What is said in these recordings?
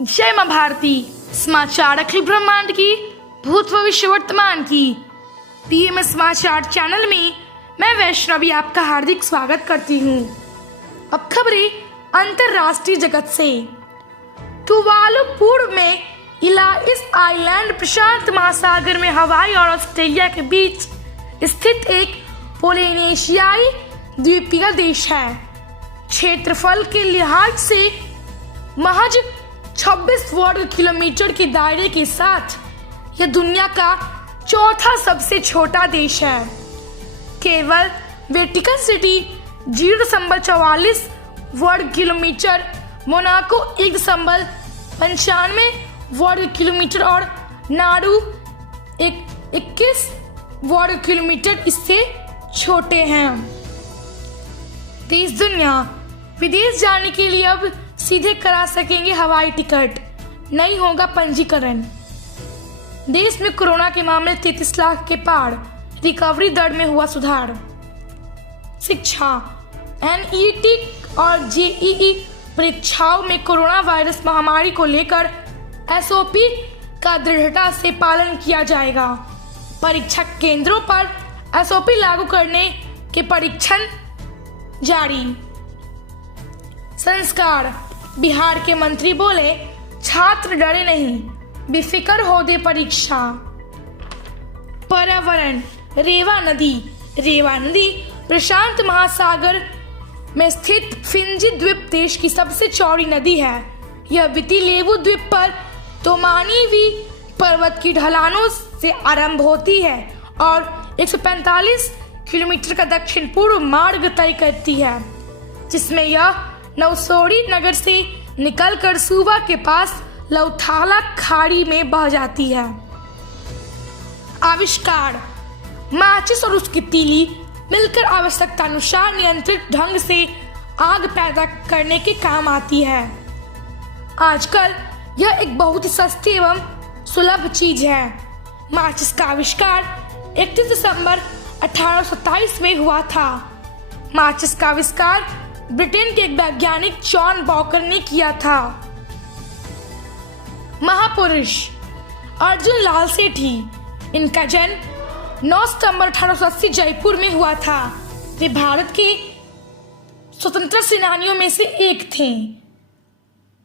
जय मां भारती। समाचार अखिल ब्रह्मांड की, भूत भविष्य वर्तमान की पीएमएस समाचार चैनल में मैं वैष्णवी आपका हार्दिक स्वागत करती हूँ। अब खबरें अंतरराष्ट्रीय जगत से। तुवालू पूर्व में इस आइलैंड प्रशांत महासागर में हवाई और ऑस्ट्रेलिया के बीच स्थित एक पोलिनेशियाई द्वीपीय देश है। क्षेत्रफल के लिहाज से महज 26 वर्ग किलोमीटर के दायरे के साथ यह दुनिया का चौथा सबसे छोटा देश है। केवल वेटिकन सिटी 0.44 वर्ग किलोमीटर, मोनाको 1.95 वर्ग किलोमीटर और नारू 21 वर्ग किलोमीटर इससे छोटे हैं। देश दुनिया विदेश जाने के लिए अब सीधे करा सकेंगे हवाई टिकट, नहीं होगा पंजीकरण। देश में कोरोना के मामले 33 लाख के पार, रिकवरी दर में हुआ सुधार। शिक्षा, एनईटी और जेईई परीक्षाओं में कोरोना वायरस महामारी को लेकर एसओपी का दृढ़ता से पालन किया जाएगा। परीक्षा केंद्रों पर एसओपी लागू करने के परीक्षण जारी। संस्कार, बिहार के मंत्री बोले छात्र डरे नहीं, बेफिक्र हो दे परीक्षा। पर्यावरण, रेवा नदी प्रशांत महासागर में स्थित फिंजी द्वीप देश की सबसे चौड़ी नदी है। यह वितिलेवु द्वीप पर तोमानीवी पर्वत की ढलानों से आरंभ होती है और 145 किलोमीटर का दक्षिण पूर्व मार्ग तय करती है, जिसमें यह नौसोड़ी नगर से निकलकर सूबा के पास लौथाला खाड़ी में बह जाती है। आविष्कार, माचिस और उसकी तीली मिलकर आवश्यकता अनुसार नियंत्रित ढंग से आग पैदा करने के काम आती है। आजकल यह एक बहुत ही सस्ती एवं सुलभ चीज है। माचिस का आविष्कार 31 दिसंबर 1827 में हुआ था। माचिस का आविष्कार ब्रिटेन के एक वैज्ञानिक जॉन बॉकर ने किया था। महापुरुष, अर्जुन लाल सेठी। इनका जन्म 9 सितंबर 1880 जयपुर में हुआ था। वे भारत के स्वतंत्रता सेनानियों में से एक थे।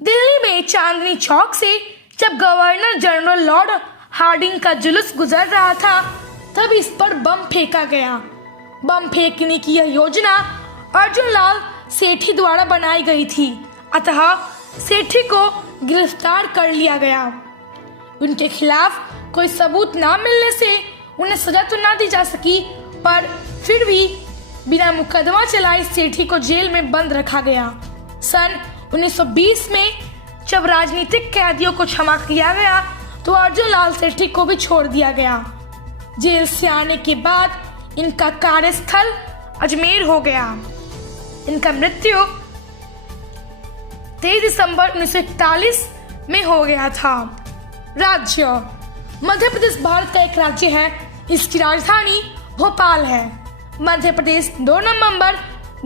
दिल्ली में चांदनी चौक से जब गवर्नर जनरल लॉर्ड हार्डिंग का जुलूस गुजर रहा था, तब इस पर बम फेंका गया। बम फेंकने की यह योजना अर्जुन लाल सेठी द्वारा बनाई गई थी, अतः सेठी को गिरफ्तार कर लिया गया। उनके खिलाफ कोई सबूत न मिलने से उन्हें सजा तो न दी जा सकी, पर फिर भी बिना मुकदमा चलाए सेठी को जेल में बंद रखा गया। सन 1920 में जब राजनीतिक कैदियों को क्षमा किया गया, तो अर्जुन लाल सेठी को भी छोड़ दिया गया। जेल से आने के बाद इनका कार्यस्थल अजमेर हो गया। इनका मृत्यु 23 दिसंबर 1941 में हो गया था। राज्य, मध्य प्रदेश भारत का एक राज्य है। इसकी राजधानी भोपाल है। मध्य प्रदेश 2 नवंबर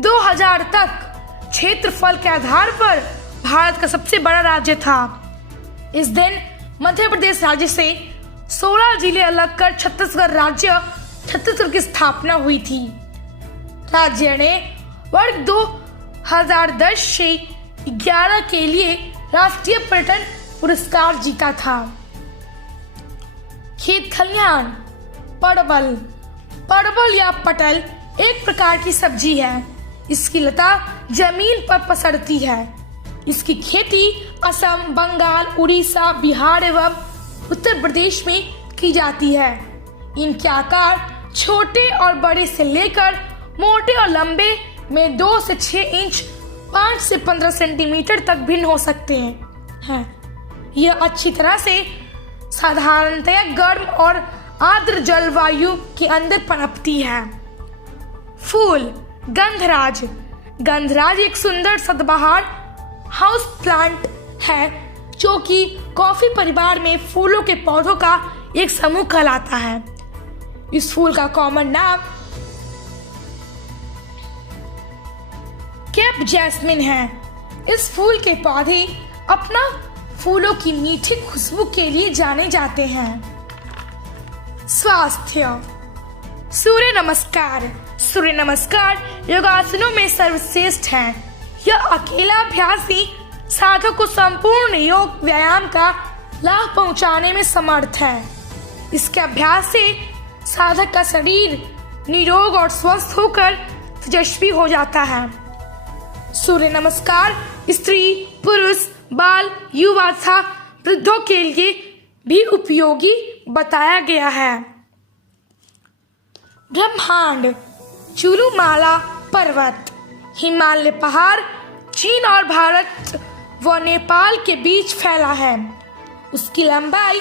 2000 तक क्षेत्रफल के आधार पर भारत का सबसे बड़ा राज्य था। इस दिन मध्य प्रदेश राज्य से 16 जिले अलग कर छत्तीसगढ़ की स्थापना हुई थी। राज्य ने वर्ष 2010 से 11 के लिए राष्ट्रीय पर्यटन पुरस्कार जीता था। खेत खलिहान, परवल या पटल एक प्रकार की सब्जी है। इसकी लता जमीन पर पसरती है। इसकी खेती असम, बंगाल, उड़ीसा, बिहार एवं उत्तर प्रदेश में की जाती है। इनके आकार छोटे और बड़े से लेकर मोटे और लंबे में 2 से 6 इंच, 5 से 15 सेंटीमीटर तक भिन्न हो सकते हैं। यह अच्छी तरह से साधारणतया गर्म और आर्द्र जलवायु के अंदर पनपती है। फूल, गंधराज एक सुंदर सदाबहार हाउस प्लांट है, जो कि कॉफी परिवार में फूलों के पौधों का एक समूह कहलाता है। इस फूल का कॉमन नाम केप जैस्मिन है। इस फूल के पौधे अपना फूलों की मीठी खुशबू के लिए जाने जाते हैं। स्वास्थ्य। सूर्य नमस्कार। सूर्य नमस्कार योगासनों में सर्वश्रेष्ठ है। यह अकेला अभ्यास ही साधक को संपूर्ण योग व्यायाम का लाभ पहुंचाने में समर्थ है। इसके अभ्यास से साधक का शरीर निरोग और स्वस्थ होकर तेजस्वी हो जाता है। सूर्य नमस्कार स्त्री, पुरुष, बाल, युवा तथा वृद्धों के लिए भी उपयोगी बताया गया है। ब्रह्मांड। चुलुमाला पर्वत हिमालय पहाड़ चीन और भारत व नेपाल के बीच फैला है। उसकी लंबाई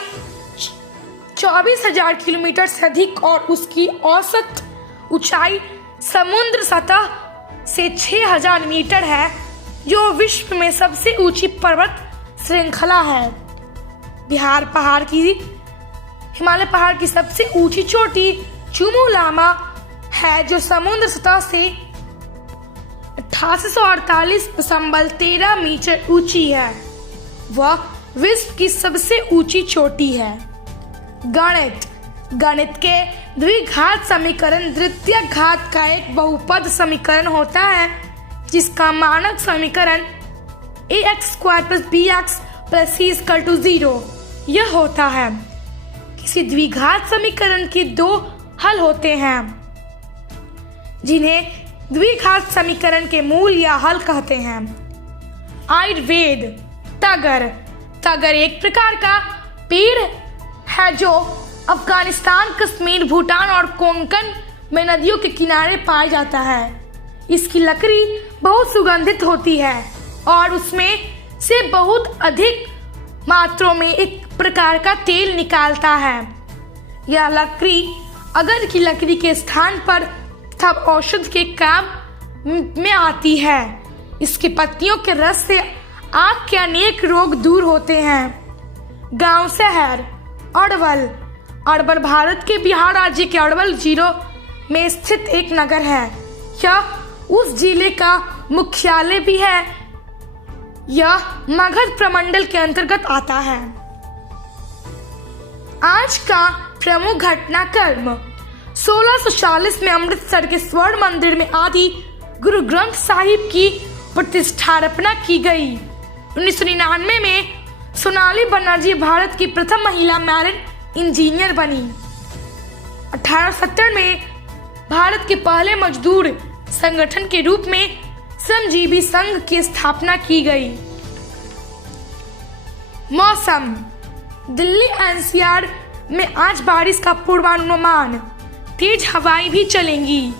24,000 किलोमीटर से अधिक और उसकी औसत ऊंचाई समुद्र सतह से 6,000 मीटर है, जो विश्व में सबसे ऊंची पर्वत श्रृंखला है। हिमालय पहाड़ की सबसे ऊंची चोटी चुमुलामा है, जो समुद्र सतह से 8848.13 मीटर ऊंची है। वह विश्व की सबसे ऊंची चोटी है। गणित। गणित के द्विघात समीकरण द्वितीय घात का एक बहुपद समीकरण होता है, जिसका मानक समीकरण ax² + bx + c = 0 यह होता है। किसी द्विघात समीकरण के दो हल होते हैं, जिन्हें द्विघात समीकरण के मूल या हल कहते हैं। आयुर्वेद। तगर। तगर एक प्रकार का पेड़ है जो अफगानिस्तान, कश्मीर, भूटान और कोंकण में नदियों के किनारे पाया जाता है। इसकी लकड़ी बहुत सुगंधित होती है और उसमें से बहुत अधिक मात्रा में एक प्रकार का तेल निकालता है। यह लकड़ी अगर की लकड़ी के स्थान पर तथा औषध के काम में आती है। इसकी पत्तियों के रस से आँख के अनेक रोग दूर होते हैं। गांव शहर। अरवल। अरवल भारत के बिहार राज्य के अरवल जिले में स्थित एक नगर है। यह उस जिले का मुख्यालय भी है। यह मगध प्रमंडल के अंतर्गत आता है। आज का प्रमुख घटनाक्रम। 1640 में अमृतसर के स्वर्ण मंदिर में आदि गुरु ग्रंथ साहिब की प्रतिष्ठापना की गई। 1999 में सोनाली बनर्जी भारत की प्रथम महिला मैरिन इंजीनियर बनी। 1870 में भारत के पहले मजदूर संगठन के रूप में श्रमजीवी संघ की स्थापना की गई। मौसम। दिल्ली एनसीआर में आज बारिश का पूर्वानुमान। तेज हवाएं भी चलेंगी।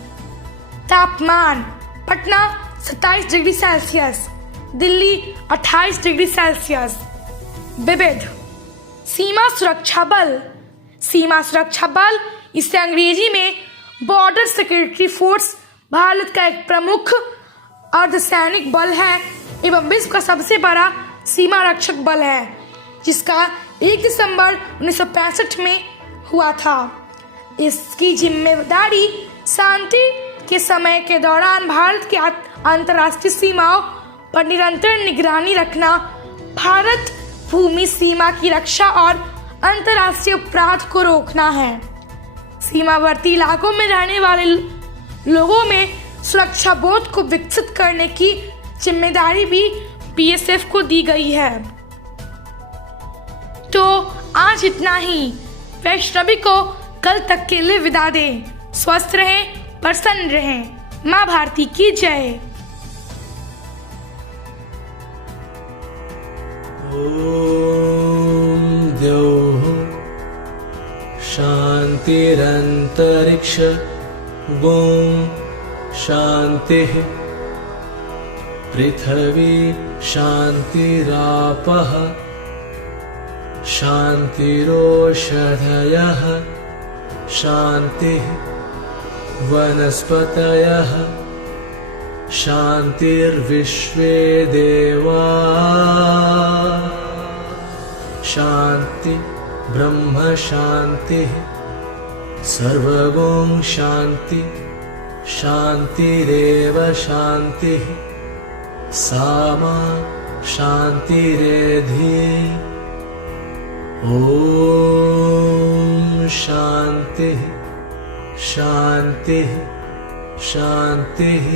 तापमान। Patna 27 degree Celsius, Delhi 28 degree Celsius. विविध। सीमा सुरक्षा बल। सीमा सुरक्षा बल, इसे अंग्रेजी में बॉर्डर सिक्योरिटी फोर्स, भारत का एक प्रमुख अर्धसैनिक बल है एवं विश्व का सबसे बड़ा सीमा रक्षक बल है, जिसका 1 दिसंबर 1965 में हुआ था। इसकी जिम्मेदारी शांति के समय के दौरान भारत की अंतर्राष्ट्रीय सीमाओं पर निरंतर निगरानी रखना, भारत भूमि सीमा की रक्षा और अंतर्राष्ट्रीय अपराध को रोकना है। सीमावर्ती इलाकों में रहने वाले लोगों में सुरक्षा बोध को विकसित करने की जिम्मेदारी भी बीएसएफ को दी गई है। तो आज इतना ही। वैष्णवी को कल तक के लिए विदा दें। स्वस्थ रहें, प्रसन्न रहें। माँ भारती की जय। ओम द्यौः शान्तिरन्तरिक्ष गों शान्तिः पृथिवी शान्तिरापः शान्तिरोषधयः शान्तिः वनस्पतयः शान्तिर्विश्वे देवा शान्ति ब्रह्म शान्तिः सर्वगुण शान्ति शान्तिरेव शान्तिः सामा शान्तिरेधि ॐ शान्तिः शान्तिः शान्तिः।